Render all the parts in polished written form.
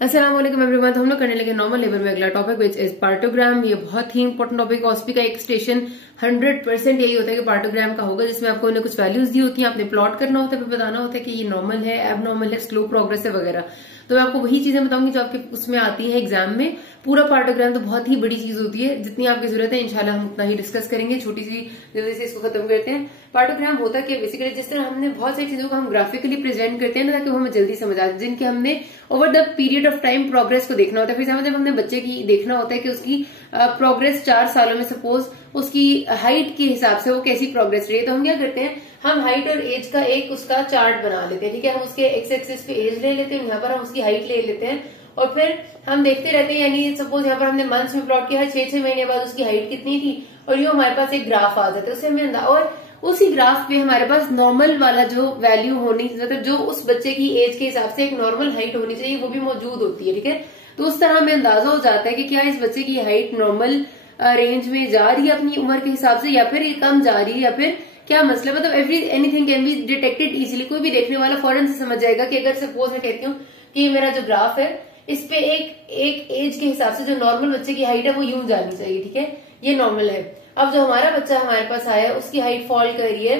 अस्सलाम वालेकुम एवरीवन। तो हम लोग करने लगे नॉर्मल लेबर में अगला टॉपिक विच इज पार्टोग्राम। ये बहुत ही इंपॉर्टेंट टॉपिक है। ऑस्पी का एक स्टेशन 100% यही होता है कि पार्टोग्राम का होगा, जिसमें आपको उन्हें कुछ वैल्यूज दी होती है, आपने प्लॉट करना होता है, फिर बताना होता है कि ये नॉर्मल है, एब नॉर्मल है, स्लो प्रोग्रेसिव वगैरह। तो मैं आपको वही चीजें बताऊंगी जो आपके उसमें आती है एग्जाम में। पूरा पार्टोग्राम तो बहुत ही बड़ी चीज होती है, जितनी आपकी जरूरत है इंशाल्लाह हम उतना ही डिस्कस करेंगे। छोटी सी जल्दी से इसको खत्म करते हैं। पार्टोग्राम होता क्या बेसिकली, जिस तरह हमने बहुत सारी चीजों को हम ग्राफिकली प्रेजेंट करते हैं ना, ताकि वो हमें जल्दी समझ आ जाए, जिनके हमने over the period of time progress को देखना होता है। फिर जब हमने बच्चे की देखना होता है कि उसकी प्रोग्रेस 4 सालों में सपोज उसकी हाइट के हिसाब से वो कैसी प्रोग्रेस रही है, तो हम क्या करते हैं, हम हाइट और एज का एक उसका चार्ट बना लेते हैं। ठीक है, हम उसके एक्स एक्सिस पे एज ले लेते हैं, यहाँ पर हम उसकी हाइट ले लेते हैं और फिर हम देखते रहते हैं। यानी सपोज यहाँ पर हमने मंथ्स में प्लॉट किया है, 6-6 महीने बाद उसकी हाइट कितनी थी, और ये हमारे पास एक ग्राफ आ जाता है उससे हमें। और उसी ग्राफ पे हमारे पास नॉर्मल वाला जो वैल्यू होनी, मतलब जो उस बच्चे की एज के हिसाब से एक नॉर्मल हाइट होनी चाहिए, वो भी मौजूद होती है। ठीक है, तो उस तरह हमें अंदाजा हो जाता है कि क्या इस बच्चे की हाइट नॉर्मल रेंज में जा रही है अपनी उम्र के हिसाब से, या फिर ये कम जा रही है, या फिर क्या मसला। मतलब anything can be detected easily. कोई भी देखने वाला फौरन से समझ जाएगा कि अगर सपोज मैं कहती हूँ कि मेरा जो ग्राफ है इस पे एक एज के हिसाब से जो नॉर्मल बच्चे की हाइट है वो यूं जानी चाहिए। ठीक है, ये नॉर्मल है। अब जो हमारा बच्चा हमारे पास आया उसकी हाइट फॉल कर रही है,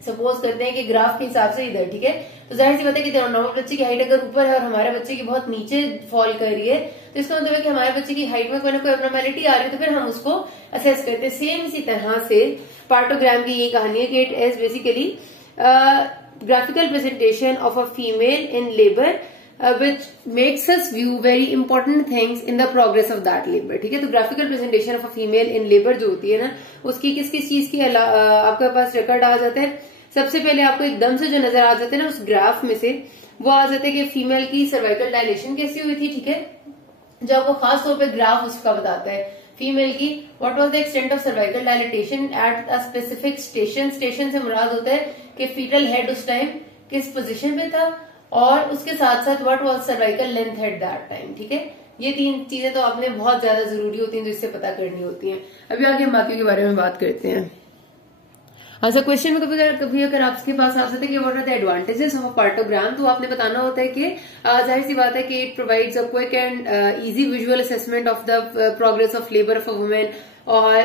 सपोज करते हैं कि ग्राफ के हिसाब से इधर। ठीक है, तो जाहिर सी बात है कि नॉर्मल बच्चे की हाइट अगर ऊपर है और हमारे बच्चे की बहुत नीचे फॉल कर रही है, तो इसका मतलब है कि हमारे बच्चे की हाइट में कोई ना कोई एब्नॉर्मैलिटी आ रही है, तो फिर हम उसको असेस करते हैं। सेम इसी तरह से पार्टोग्राम की ये कहानी है कि it is basically graphical presentation of a female in labour which makes us view very important things in the progress of that labor। ठीक है, तो graphical presentation of a female in labour जो होती है ना, उसकी किस किस चीज की आपके पास रिकॉर्ड आ जाता है। सबसे पहले आपको एकदम से जो नजर आ जाते हैं ना उस ग्राफ में से, वो आ जाता है कि फीमेल की सर्वाइकल डायलेशन कैसी हुई थी। ठीक है, जो आपको खास तौर पर ग्राफ उसका बताता है फीमेल की what was the extent of cervical dilatation at a specific station. Station से मुराद होता है कि फीटल हेड उस टाइम किस पोजीशन पे था, और उसके साथ साथ what was cervical length at that time. ठीक है, ये 3 चीजें तो आपने बहुत ज्यादा जरूरी होती हैं जो इससे पता करनी होती हैं। अभी आगे हम बाकी के बारे में बात करते हैं। अच्छा, क्वेश्चन में कभी अगर आपके पास आ सकते हैं कि what are the advantages of partogram, तो आपने बताना होता है कि जाहिर सी बात है कि it provides a quick and easy visual assessment of the progress of labour of a women, और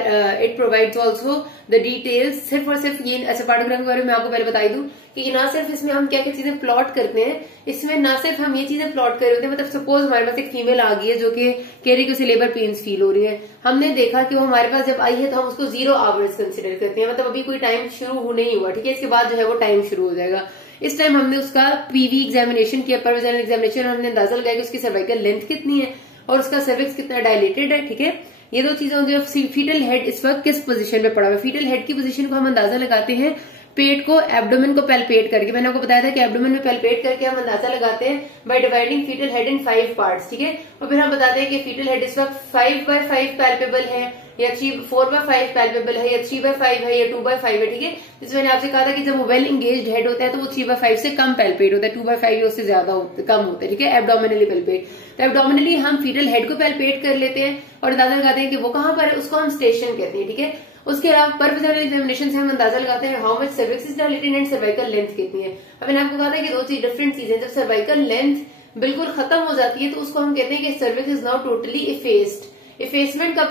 it provides also the details. सिर्फ और सिर्फ ये अच्छा पार्टोग्राम के बारे में आपको पहले बताई दूं कि ना सिर्फ इसमें हम क्या क्या चीजें प्लॉट करते हैं, इसमें ना सिर्फ हम ये चीजें प्लॉट कर रहे होते हैं, मतलब सपोज हमारे पास एक फीमेल आ गई है जो कि कह रही है कि उसे लेबर पेन्स फील हो रही है। हमने देखा कि वो हमारे पास जब आई है तो हम उसको 0 आवर्स कंसिडर करते हैं, मतलब अभी कोई टाइम शुरू नहीं हुआ। ठीक है, इसके बाद जो है वो टाइम शुरू हो जाएगा। इस टाइम हमने उसका पीवी एग्जामिनेशन किया, अपर वेजाइनल एग्जामिनेशन, और हमने अंदाजा लगाया कि उसकी सर्वाइकल लेंथ कितनी है और उसका सर्विक्स कितना डायलेटेड है। ठीक है, ये 2 चीजें होती है। फीटल हेड इस वक्त किस पोजीशन में पड़ा हुआ है, फीटल हेड की पोजीशन को हम अंदाजा लगाते हैं पेट को, एब्डोमेन को पैल्पेट करके। मैंने आपको बताया था कि एब्डोमेन में पैल्पेट करके हम अंदाजा लगाते हैं by dividing fetal head in 5 parts. ठीक है, और फिर हम बताते हैं कि फीटल हेड इस वक्त 5/5 पैल्पेबल है, या 4/5 पैल्पेबल है, या 3/5 है, या 2/5 है। ठीक है, जिसमें मैंने आपसे कहा था कि जब वेल एंगेज्ड हेड होता है तो वो 3/5 से कम पैल्पेट होता है, 2/5 उससे ज्यादा कम होता है। ठीक है, एब्डोमिनली पैल्पेट। तो एब्डोमिनली हम फीटल हेड को पैल्पेट कर लेते हैं और अंदाजा लगाते हैं कि वो कहां पर है, उसको हम स्टेशन कहते हैं। ठीक है, उसके अलावा पर वेजाइनल एग्जामिनेशन से हम अंदाजा लगाते हैं how much cervix is dilated and cervical length कितनी है। अब मैंने आपको कहा था कि 2 चीज डिफरेंट चीजें। जब सर्वाइकल लेंथ बिल्कुल खत्म हो जाती है तो उसको हम कहते हैं कि cervix is now totally effaced. Effacement का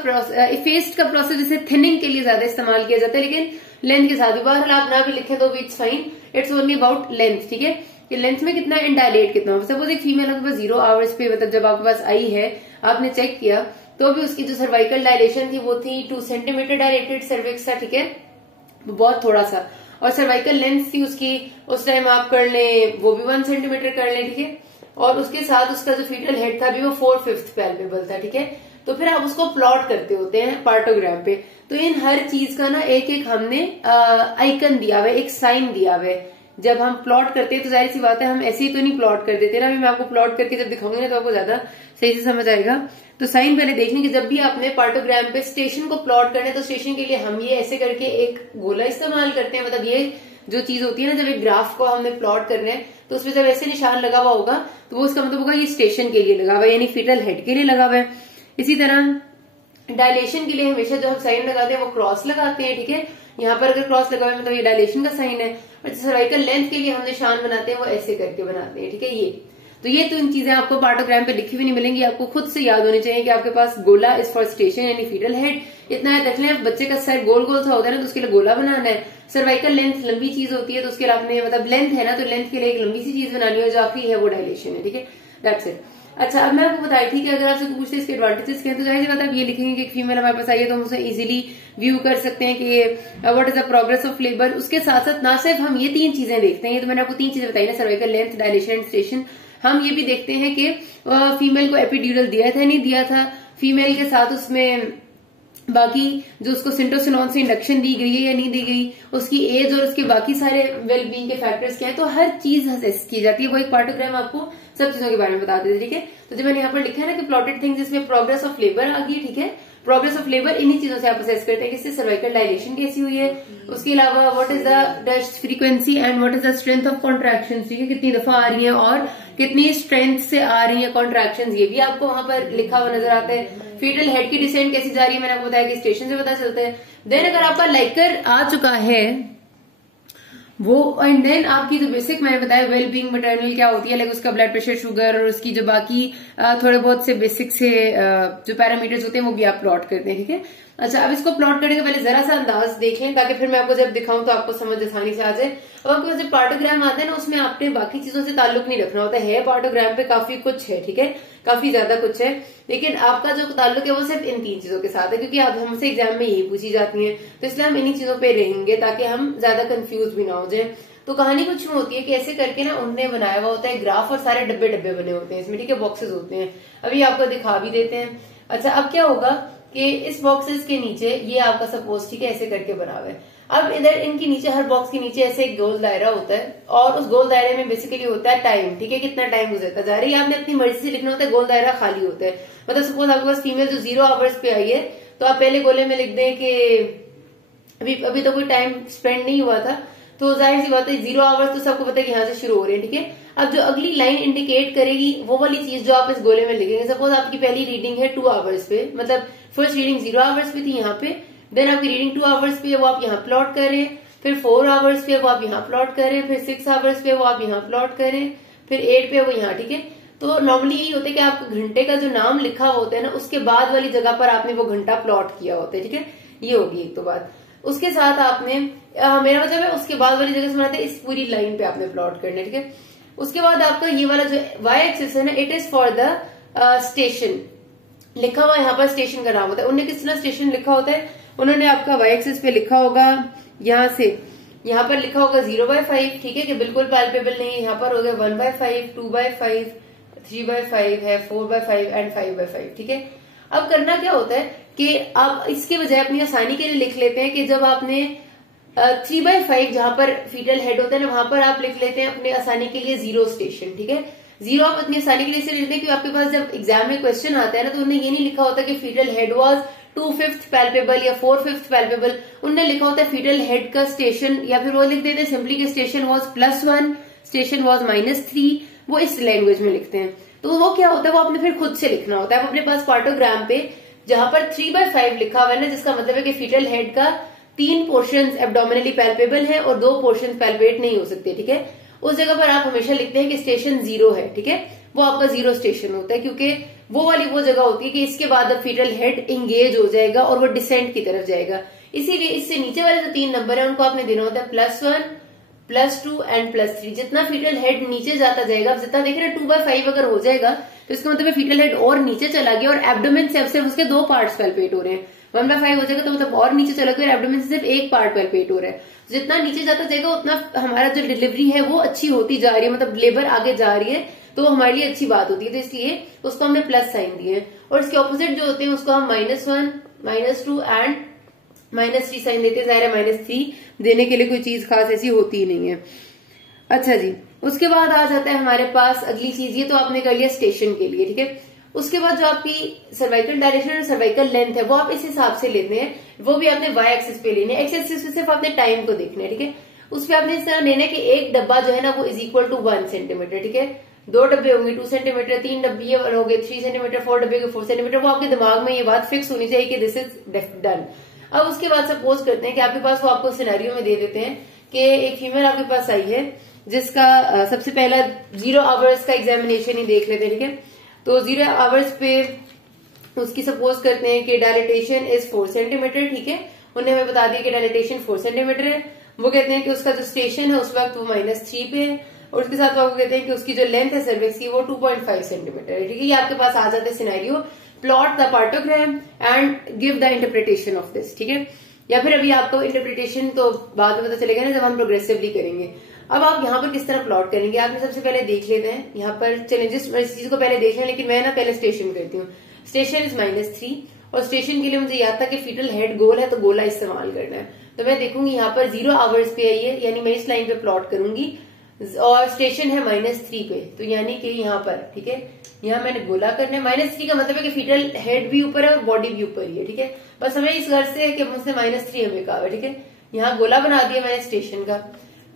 प्रोसेस जैसे थिनिंग के लिए ज्यादा इस्तेमाल किया जाता है, लेकिन लेंथ के साथ भी बहरहाल आप ना भी लिखें तो भी it's fine, it's only about length. ठीक है, कि लेंथ में कितना एंड डायलेट कितना। सपोज एक फीमेल आपके पास 0 आवर्स पे, मतलब जब आपके पास आई है आपने चेक किया, तो भी उसकी जो सर्वाइकल डायलेशन थी वो थी 2 सेंटीमीटर डायलेटेड सर्विक्स था। ठीक है, बहुत थोड़ा सा। और सर्वाइकल लेंथ थी उसकी उस टाइम आप कर लें वो भी 1 सेंटीमीटर कर लें। ठीक है, और उसके साथ उसका जो फीटल हेड था भी वो 4/5 पैल्पेबल था। ठीक है, तो फिर आप उसको प्लॉट करते होते हैं पार्टोग्राम पे। तो इन हर चीज का ना एक एक हमने आइकन दिया हुआ है, एक साइन दिया हुआ है। जब हम प्लॉट करते हैं तो जाहिर सी बात है हम ऐसे ही तो नहीं प्लॉट कर देते ना। अभी मैं आपको प्लॉट करके जब दिखाऊंगी ना तो आपको ज्यादा सही से समझ आएगा। तो साइन पहले देखने की, जब भी आपने पार्टोग्राम पे स्टेशन को प्लॉट करना है तो स्टेशन के लिए हम ये ऐसे करके एक गोला इस्तेमाल करते हैं। मतलब ये जो चीज होती है ना, जब एक ग्राफ को हमने प्लॉट करना है तो उसमें जब ऐसे निशान लगा हुआ होगा तो वो उसका मतलब होगा ये स्टेशन के लिए लगा हुआ है, यानी फीटल हेड के लिए लगा हुआ है। इसी तरह डायलेशन के लिए हमेशा जो हम साइन लगाते हैं वो क्रॉस लगाते हैं। ठीक है, यहाँ पर अगर क्रॉस लगा हुआ है मतलब ये डायलेशन का साइन है। और सर्वाइकल लेंथ के लिए हम निशान बनाते हैं वो ऐसे करके बनाते हैं। ठीक है, ये तो ये 3 चीजें आपको पार्टोग्राम पे लिखी हुई नहीं मिलेंगी, आपको खुद से याद होनी चाहिए कि आपके पास गोला इज फॉर स्टेशन यानी फीटल हेड, इतना याद रख लें। बच्चे का सर गोल गोल सा होता है ना, तो उसके लिए गोला बनाना है। सर्वाइकल लेंथ लंबी चीज होती है, तो उसके लिए आपने मतलब लेंथ है ना, तो लेंथ के लिए एक लंबी सी चीज बनानी है, जो आपकी है वो डायलेशन है, ठीक है, दैट्स इट। अच्छा, अब मैं आपको बताई थी कि अगर आपसे पूछते इसके एडवांटेजेस क्या है, तो जाहिर सी बात है आप ये लिखेंगे कि फीमेल हमारे पास आई है तो हम उसे इजीली व्यू कर सकते हैं कि what is the progress of labour. उसके साथ साथ ना सिर्फ हम ये 3 चीजें देखते हैं, ये तो मैंने आपको 3 चीजें बताई ना, cervical length, dilation and station, हम ये भी देखते हैं कि फीमेल को एपिड्यूरल दिया था नहीं दिया था, फीमेल के साथ उसमें बाकी जो उसको सिंटोसिनॉन से इंडक्शन दी गई है या नहीं दी गई, उसकी एज और उसके बाकी सारे वेलबींग के फैक्टर्स क्या है, तो हर चीज असेस की जाती है। वो एक पार्टोग्राम आपको सब चीजों के बारे में बता देते हैं, ठीक है। तो जब मैंने यहाँ पर लिखा है ना कि प्लॉटेड थिंग्स, इसमें प्रोग्रेस ऑफ लेबर आ गई, ठीक है, प्रोग्रेस ऑफ लेबर इन्हीं चीजों से आप असेस करते हैं कि इससे सर्वाइकल डायलेशन कैसी हुई है। उसके अलावा what is the frequency and what is the strength of contraction, ठीक है, कितनी दफा आ रही है और कितनी स्ट्रेंथ से आ रही है कॉन्ट्रैक्शन, ये भी आपको वहां पर लिखा हुआ नजर आता है। फीटल हेड की डिसेंट कैसी जा रही है, मैंने आपको बताया कि स्टेशन से पता चलता है। देन अगर आपका लाइकर आ चुका है वो, एंड देन आपकी जो बेसिक मैंने बताया वेल बीइंग मैटरनल क्या होती है, लाइक उसका ब्लड प्रेशर, शुगर और उसकी जो बाकी थोड़े बहुत से बेसिक से जो पैरामीटर्स होते हैं वो भी आप प्लॉट करते हैं, ठीक है। अच्छा, अब इसको प्लॉट करने के पहले जरा सा अंदाज देख लें ताकि फिर मैं आपको जब दिखाऊं तो आपको समझ आसानी से आ जाए। अब आपके पास जब पार्टोग्राम आता है ना, उसमें आपने बाकी चीजों से ताल्लुक नहीं रखना होता है, पार्टोग्राम पे काफी कुछ है, ठीक है, काफी ज्यादा कुछ है, लेकिन आपका जो ताल्लुक है वो सिर्फ इन 3 चीजों के साथ है, क्योंकि आप हमसे एग्जाम में यही पूछी जाती है, तो इसलिए हम इन्हीं चीजों पे रहेंगे ताकि हम ज्यादा कंफ्यूज भी ना हो जाए। तो कहानी कुछ यूं होती है कि ऐसे करके ना उन्होंने बनाया हुआ होता है ग्राफ, और सारे डब्बे डब्बे बने होते हैं इसमें, ठीक है, बॉक्सेस होते हैं, अभी आपको दिखा भी देते हैं। अच्छा, अब क्या होगा कि इस बॉक्सेस के नीचे ये आपका सपोज, ठीक है, ऐसे करके बना हुआ है। अब इधर इनके नीचे, हर बॉक्स के नीचे ऐसे एक गोल दायरा होता है, और उस गोल दायरे में बेसिकली होता है टाइम, ठीक है, कितना टाइम गुजरता जा रहा है, आपने अपनी मर्जी से लिखना होता है। गोल दायरा खाली होता है, मतलब सपोज आपके पास फीमेल जो 0 आवर्स पे आई है, तो आप पहले गोले में लिख दें कि अभी तो कोई टाइम स्पेंड नहीं हुआ था, तो जाहिर सी बात है 0 आवर्स तो सबको पता है कि यहाँ से शुरू हो रहे हैं, ठीक है। अब जो अगली लाइन इंडिकेट करेगी वो वाली चीज जो आप इस गोले में लिखेंगे, सपोज आपकी पहली रीडिंग है 2 आवर्स पे, मतलब फर्स्ट रीडिंग 0 आवर्स पे थी यहाँ पे, देन आपकी रीडिंग 2 आवर्स पे वो आप यहाँ प्लॉट करें, फिर 4 आवर्स पे वो आप यहाँ प्लॉट करें, फिर 6 आवर्स पे वो आप यहाँ प्लॉट करें, फिर 8 पे वो यहाँ, ठीक है। तो नॉर्मली यही होता है कि आप घंटे का जो नाम लिखा होता है ना, उसके बाद वाली जगह पर आपने वो घंटा प्लॉट किया होता है, ठीक है, ये होगी एक तो बात। उसके साथ आपने मेरा मतलब है उसके बाद वाली जगह से बनाते हैं, इस पूरी लाइन पे आपने प्लॉट करना है, ठीक है। उसके बाद आपका ये वाला जो वाई एक्सिस है ना, it is for the station, लिखा हुआ यहाँ पर स्टेशन का नाम होता है। उन्होंने किस तरह स्टेशन लिखा होता है, उन्होंने आपका वाई एक्सिस पे लिखा होगा, यहाँ से यहाँ पर लिखा होगा 0/5, ठीक है, कि बिल्कुल पैल्पेबल नहीं है। यहाँ पर हो गया 1/5, 2/5, 3/5 है, 4/5 एंड 5/5, ठीक है। अब करना क्या होता है कि आप इसके बजाय अपनी आसानी के लिए लिख लेते हैं कि जब आपने 3/5 जहां पर फीटल हेड होता है ना, वहां पर आप लिख लेते हैं अपने आसानी के लिए 0 स्टेशन, ठीक है। 0 आप अपनी आसानी के लिए इसलिए लिखते हैं कि आपके पास जब एग्जाम में क्वेश्चन आता है ना, तो उन्होंने ये नहीं लिखा होता कि फीटल हेड वाज 2/5 पैल्पेबल या 4/5 पैल्पेबल, उन्होंने लिखा होता है फीटल हेड का स्टेशन, या फिर वो लिख देते हैं सिंपली कि स्टेशन वाज +1, स्टेशन वाज -3, वो इस लैंग्वेज में लिखते हैं। तो वो क्या होता है, वो आपने फिर खुद से लिखना होता है। आप अपने पास पार्टोग्राम पे जहां पर 3/5 लिखा हुआ है ना, जिसका मतलब है कि फीटल हेड का 3 पोर्शन एब्डोमिनली पैल्पेबल है और 2 पोर्शन पैल्पेट नहीं हो सकते, ठीक है। उस जगह पर आप हमेशा लिखते हैं कि स्टेशन 0 है, ठीक है, वो आपका 0 स्टेशन होता है, क्योंकि वो वाली वो जगह होती है कि इसके बाद अब फीटल हेड इंगेज हो जाएगा और वो डिसेंट की तरफ जाएगा। इसीलिए इससे नीचे वाले जो 3 नंबर है उनको आपने देना होता है +1, +2 एंड +3। जितना फीटल हेड नीचे जाता जाएगा, आप जितना देख रहे हैं 2/5 अगर हो जाएगा तो इसका मतलब फीटल हेड और नीचे चला गया और एब्डोमेन से अब सिर्फ उसके 2 पार्ट्स पैल्पेट हो रहे हैं। 1/5 हो जाएगा तो मतलब और नीचे चला गया और एब्डोमेन से सिर्फ 1 पार्ट पैल्पेट हो रहा है। जितना नीचे जाता जाएगा उतना हमारा जो डिलीवरी है वो अच्छी होती जा रही है, मतलब लेबर आगे जा रही है, तो हमारे लिए अच्छी बात होती है, तो इसलिए उसको हमने प्लस साइन दिए। और इसके ऑपोजिट जो होते हैं उसको हम -1, -2 एंड -3 साइन देते हैं। जाहिर है -3 देने के लिए कोई चीज खास ऐसी होती ही नहीं है। अच्छा जी, उसके बाद आ जाता है हमारे पास अगली चीज, ये तो आपने कर लिया स्टेशन के लिए, ठीक है। उसके बाद जो आपकी सर्वाइकल डायरेक्शन और सर्वाइकल लेंथ है वो आप इस हिसाब से लेते हैं, वो भी आपने वाई एक्सिस पे लेने, एक्स एक्सिस पे सिर्फ आपने टाइम को देखना है, ठीक है। उस पर आपने इस तरह लेना है कि एक डब्बा जो है ना वो इज इक्वल टू 1 सेंटीमीटर, ठीक है। 2 डब्बे होंगे 2 सेंटीमीटर, 3 डब्बे हो गए 3 सेंटीमीटर, 4 डब्बे हो 4 सेंटीमीटर। वो आपके दिमाग में ये बात फिक्स होनी चाहिए कि दिस इज डन। अब उसके बाद सपोज करते हैं कि आपके पास वो आपको सिनेरियो में दे देते हैं कि एक फीमेल आपके पास आई है, जिसका सबसे पहला 0 आवर्स का एग्जामिनेशन ही देख लेते हैं, ठीक है। तो 0 आवर्स पे उसकी सपोज करते हैं कि डायलिटेशन इज 4 सेंटीमीटर, ठीक है। उन्हें हमें बता दिया कि डायलिटेशन 4 सेंटीमीटर है। वो कहते हैं कि उसका जो स्टेशन है उस वक्त वो -3 पे है, और उसके साथ वो आपको कहते हैं कि उसकी जो लेंथ है सर्विक्स की वो 2.5 सेंटीमीटर है, ठीक है। ये आपके पास आ जाता है scenario, plot the partogram and give the interpretation of this, ठीक है। या फिर अभी आपको इंटरप्रिटेशन तो बाद में पता चलेगा ना जब हम प्रोग्रेसिवली करेंगे। अब आप यहाँ पर किस तरह प्लॉट करेंगे, आपने सबसे पहले देख लेते हैं यहाँ पर चैलेंजेस, इस चीज को पहले देख लें, लेकिन मैं ना पहले स्टेशन करती हूँ। स्टेशन इज -3, और स्टेशन के लिए मुझे याद था कि फीटल हेड गोल है तो गोला इस्तेमाल करना है। तो मैं देखूंगी यहाँ पर 0 आवर्स पे आई है, यानी मैं इस लाइन पे प्लॉट करूंगी, और स्टेशन है -3 पे, तो यानी कि यहाँ पर, ठीक है, यहाँ मैंने गोला करना है। -3 का मतलब है कि फीटल हेड भी ऊपर है और बॉडी भी ऊपर ही है, ठीक है। बस हमें इस गर्ज से है कि मुझसे -3 हमें कहा है, ठीक है। यहाँ गोला बना दिया मैंने स्टेशन का।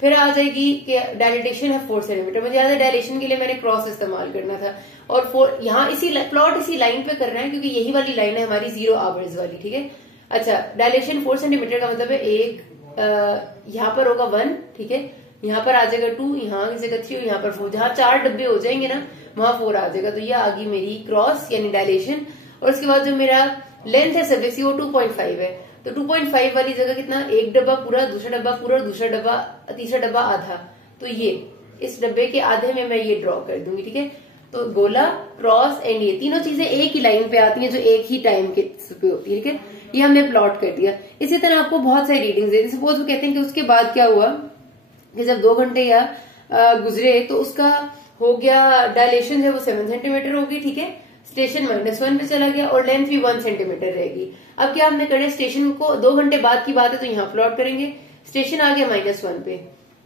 फिर आ जाएगी कि डायलिटेशन है 4 सेंटीमीटर। मुझे याद है डायलेशन के लिए मैंने क्रॉस इस्तेमाल करना था, और यहाँ इसी प्लॉट इसी लाइन पे करना है, क्योंकि यही वाली लाइन है हमारी 0 आवर्स वाली, ठीक है। अच्छा, डायलेशन 4 सेंटीमीटर का मतलब है यहाँ पर होगा 1, ठीक है, यहाँ पर आ जाएगा 2, यहाँ की जगह 3, और यहाँ पर 4। जहाँ 4 डब्बे हो जाएंगे ना वहां 4 आ जाएगा। तो ये आ गई मेरी क्रॉस यानी डायलेशन। और उसके बाद जो मेरा लेंथ है सर्विस वो 2.5 है, तो 2.5 वाली जगह कितना, एक डब्बा पूरा, दूसरा डब्बा पूरा, और दूसरा डब्बा, तीसरा डब्बा आधा। तो ये इस डब्बे के आधे में मैं ये ड्रॉ कर दूंगी, ठीक है। तो गोला, क्रॉस एंड ये तीनों चीजें एक ही लाइन पे आती हैं जो एक ही टाइम के पे होती है, ठीक है। ये हमने प्लॉट कर दिया। इसी तरह आपको बहुत सारी रीडिंग्स देती। सपोज वो कहते हैं कि उसके बाद क्या हुआ कि जब 2 घंटे या गुजरे तो उसका हो गया डायलेशन है वो 7 सेंटीमीटर होगी, ठीक है। स्टेशन -1 पे चला गया और लेंथ भी 1 सेंटीमीटर रहेगी। अब क्या हमने करे, स्टेशन को 2 घंटे बाद की बात है तो यहाँ प्लॉट करेंगे। स्टेशन आ गया -1 पे,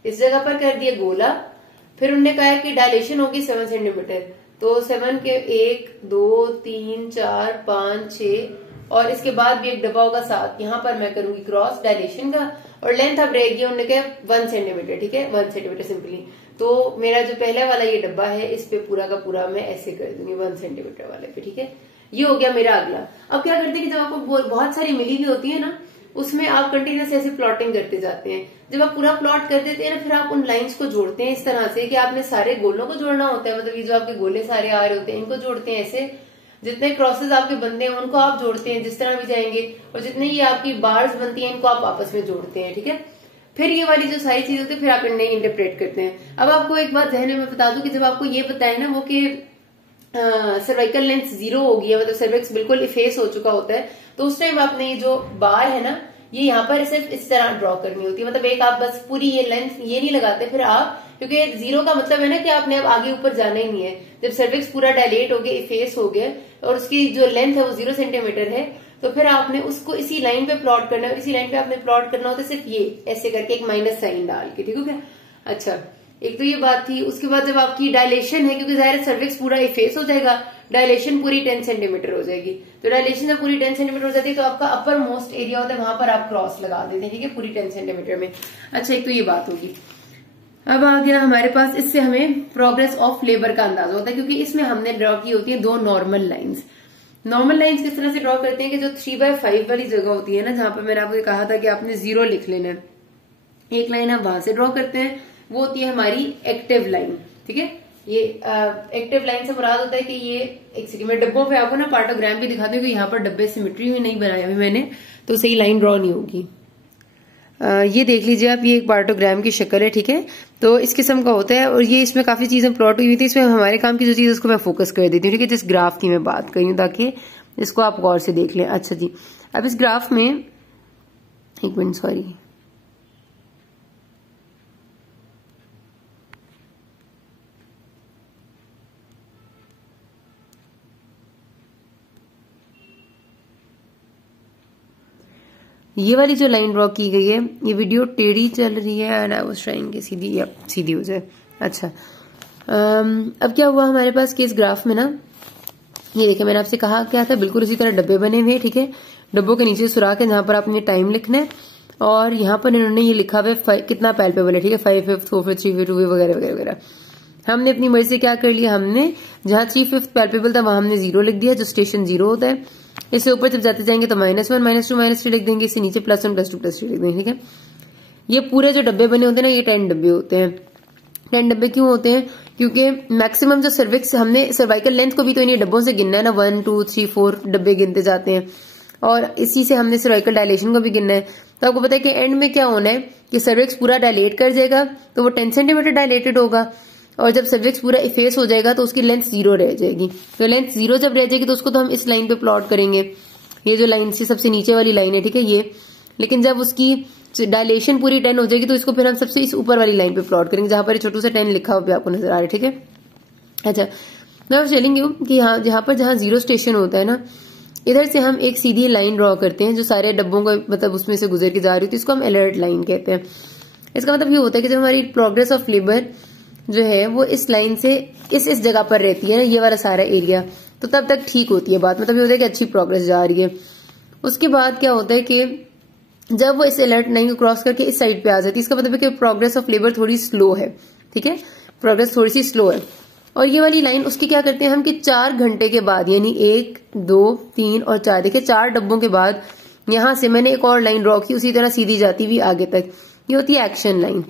इस जगह पर कर दिया गोला। फिर उन्होंने कहा कि डायलेशन होगी 7 सेंटीमीटर, तो 7 के 1 2 3 4 5 6, और इसके बाद भी एक डब्बा होगा 7। यहाँ पर मैं करूंगी क्रॉस डायलेशन का, और लेंथ अब रहेगी उन्होंने कहा 1 सेंटीमीटर, ठीक है, 1 सेंटीमीटर सिंपली। तो मेरा जो पहला वाला ये डब्बा है इस पे पूरा का पूरा मैं ऐसे कर दूंगी 1 सेंटीमीटर वाले पे, ठीक है। ये हो गया मेरा अगला। अब क्या करते हैं कि जब आपको बहुत सारी मिली हुई होती है ना, उसमें आप कंटिन्यूस ऐसे प्लॉटिंग करते जाते हैं। जब आप पूरा प्लॉट कर देते हैं ना, फिर आप उन लाइंस को जोड़ते हैं इस तरह से कि आपने सारे गोलों को जोड़ना होता है। मतलब ये जो आपके गोले सारे आ रहे होते हैं इनको जोड़ते हैं ऐसे, जितने क्रॉसेस आपके बनते हैं उनको आप जोड़ते हैं जिस तरह भी जाएंगे, और जितने ये आपकी बार्स बनती हैं इनको आप आपस में जोड़ते हैं, ठीक है। फिर ये वाली जो सारी चीज होती है फिर आप इन्हें इंटरप्रेट करते हैं। अब आपको एक बात ध्यान में बता दूं कि जब आपको ये बताए ना वो कि सर्वाइकल लेंथ 0 होगी, मतलब सर्विक्स बिल्कुल इफेस हो चुका होता है, तो उस टाइम आपने ये जो बार है ना ये यहाँ पर सिर्फ इस तरह ड्रॉ करनी होती है। मतलब एक आप बस पूरी ये लेंथ ये नहीं लगाते फिर आप, क्योंकि 0 का मतलब है ना कि आपने अब आगे ऊपर जाना ही नहीं है। जब सर्विक्स पूरा डायलेट हो गया, इफेस हो गया, और उसकी जो लेंथ है वो 0 सेंटीमीटर है, तो फिर आपने उसको इसी लाइन पे प्लॉट करना है। और इसी लाइन पे आपने प्लॉट करना होता है सिर्फ ये ऐसे करके एक माइनस साइन डाल के, ठीक है क्या। अच्छा, एक तो ये बात थी। उसके बाद जब आपकी डायलेशन है, क्योंकि जाहिर सर्विक्स पूरा इफेस हो जाएगा, डायलेशन पूरी 10 सेंटीमीटर हो जाएगी। तो डायलेशन जब पूरी 10 सेंटीमीटर हो जाती है तो आपका अपर मोस्ट एरिया होता है, वहां पर आप क्रॉस लगा देते हैं, ठीक है, पूरी 10 सेंटीमीटर में। अच्छा, एक तो ये बात होगी। अब आ गया हमारे पास, इससे हमें प्रोग्रेस ऑफ लेबर का अंदाजा होता है, क्योंकि इसमें हमने ड्रॉ की होती है 2 नॉर्मल लाइन्स। नॉर्मल लाइन्स किस तरह से ड्रॉ करते हैं कि जो 3/5 वाली जगह होती है ना, जहां पर मैंने आपको कहा था कि आपने 0 लिख लेना है, एक लाइन हम वहां से ड्रॉ करते हैं, वो होती है हमारी एक्टिव लाइन, ठीक है। ये एक्टिव लाइन से मुराद होता है कि ये एक सेकंड में डब्बों पे आपको ना पार्टोग्राम भी दिखाती हूँ कि यहाँ पर डब्बे सिमेट्री हुई नहीं बनाए हुए मैंने, तो सही लाइन ड्रॉ नहीं होगी। ये देख लीजिए आप, ये एक पार्टोग्राम की शक्ल है, ठीक है। तो इस किस्म का होता है, और ये इसमें काफी चीजें प्लॉट हुई थी। इसमें हमारे काम की जो चीज उसको मैं फोकस कर देती हूँ, ठीक है, जिस ग्राफ की मैं बात कर रही हूँ, ताकि इसको आप गौर से देख लें। अच्छा जी, अब इस ग्राफ में एक मिनट, सॉरी, ये वाली जो लाइन ड्रॉ की गई है, ये वीडियो टेढ़ी चल रही है एंड आई वाज ट्राइंग कि सीधी हो जाए। अच्छा, अब क्या हुआ हमारे पास कि इस ग्राफ में ना, ये देखिए मैंने आपसे कहा क्या था, बिल्कुल उसी तरह डब्बे बने हुए, ठीक है। डब्बों के नीचे सुराख है जहां पर आपने टाइम लिखना है, और यहाँ पर इन्होंने ये लिखा हुआ है कितना पैल्पेबल है, ठीक है, 5/5, 4/5, 3/5, 2/5 वगैरह वगैरह वगैरह। हमने अपनी मर्जी से क्या कर लिया, हमने जहां 3/5 पैल्पेबल था वहां हमने 0 लिख दिया, जो स्टेशन 0 होता है। इससे ऊपर जब जाते जाएंगे तो -1, -2, -3 लिख देंगे, इससे नीचे +1, +2, +3 लिख देंगे, ठीक है। ये पूरे जो डब्बे बने होते हैं ना, ये 10 डब्बे होते हैं। 10 डब्बे क्यों होते हैं? क्योंकि मैक्सिमम जो सर्विक्स, हमने सर्वाइकल लेंथ को भी तो इन्हीं डब्बों से गिनना है ना, 1 2 3 4 डब्बे गिनते जाते हैं, और इसी से हमने सर्वाइकल डायलेशन को भी गिनना है। तो आपको पता है कि एंड में क्या होना है कि सर्विक्स पूरा डायलेट कर जाएगा तो वो 10 सेंटीमीटर डायलेटेड होगा, और जब सर्विक्स पूरा इफेस हो जाएगा तो उसकी लेंथ 0 रह जाएगी। तो लेंथ 0 जब रह जाएगी तो उसको तो हम इस लाइन पे प्लॉट करेंगे, ये जो लाइन से सबसे नीचे वाली लाइन है, ठीक है ये। लेकिन जब उसकी डायलेशन पूरी 10 हो जाएगी तो इसको फिर हम सबसे इस ऊपर वाली लाइन पे प्लॉट करेंगे, जहां पर छोटू सा 10 लिखा हुआ भी आपको नजर आ रहा है, ठीक है। अच्छा, मैं चलेंगे कि जहां 0 स्टेशन होता है ना, इधर से हम एक सीधी लाइन ड्रॉ करते हैं जो सारे डब्बों को मतलब उसमें से गुजर के जा रही होती है, इसको हम अलर्ट लाइन कहते हैं। इसका मतलब ये होता है कि जब हमारी प्रोग्रेस ऑफ लेबर जो है वो इस लाइन से इस जगह पर रहती है, ये वाला सारा एरिया, तो तब तक ठीक होती है बात, मतलब ये होता है कि अच्छी प्रोग्रेस जा रही है। उसके बाद क्या होता है कि जब वो इस अलर्ट लाइन को क्रॉस करके इस साइड पे आ जाती है, इसका मतलब है कि प्रोग्रेस ऑफ लेबर थोड़ी स्लो है, ठीक है, प्रोग्रेस थोड़ी सी स्लो है। और ये वाली लाइन उसकी क्या करते हैं हम कि 4 घंटे के बाद, यानी 1 2 3 और 4, देखिए 4 डब्बों के बाद यहां से मैंने एक और लाइन ड्रॉ की, उसी तरह सीधी जाती हुई आगे तक, ये होती है एक्शन लाइन।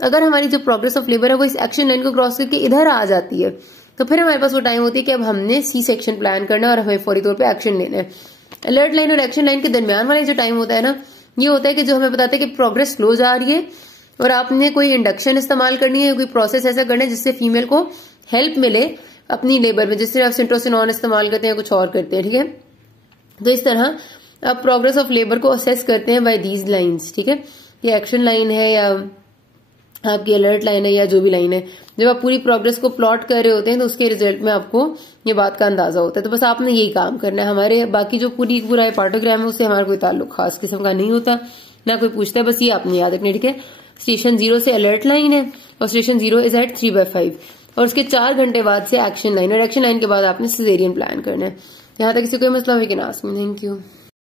अगर हमारी जो प्रोग्रेस ऑफ लेबर है वो इस एक्शन लाइन को क्रॉस करके इधर आ जाती है तो फिर हमारे पास वो टाइम होती है कि अब हमने सी सेक्शन प्लान करना है और हमें फौरी तौर पे एक्शन लेना है। अलर्ट लाइन और एक्शन लाइन के दरमियान वाला जो टाइम होता है ना, ये होता है कि जो हमें बताता है कि प्रोग्रेस स्लो जा रही है और आपने कोई इंडक्शन इस्तेमाल करनी है, कोई प्रोसेस ऐसा करना है जिससे फीमेल को हेल्प मिले अपनी लेबर में, जिससे आप सिंट्रोसिनॉन इस्तेमाल करते हैं, कुछ और करते हैं, ठीक है। तो इस तरह आप प्रोग्रेस ऑफ लेबर को असेस करते हैं बाय दीज लाइंस, ठीक है। ये एक्शन लाइन है या आपकी अलर्ट लाइन है या जो भी लाइन है, जब आप पूरी प्रोग्रेस को प्लॉट कर रहे होते हैं तो उसके रिजल्ट में आपको ये बात का अंदाजा होता है। तो बस आपने यही काम करना है। हमारे बाकी जो पूरा पार्टोग्राम है उससे हमारा कोई ताल्लुक खास किस्म का नहीं होता, ना कोई पूछता है, बस ये आपने याद रखना, ठीक है। स्टेशन 0 से अलर्ट लाइन है और स्टेशन 0 इज एट 3/5 और उसके 4 घंटे बाद से एक्शन लाइन, और एक्शन लाइन के बाद आपने सिजेरियन प्लान करना है। यहाँ तक किसी कोई मसला हो कि ना, थैंक यू।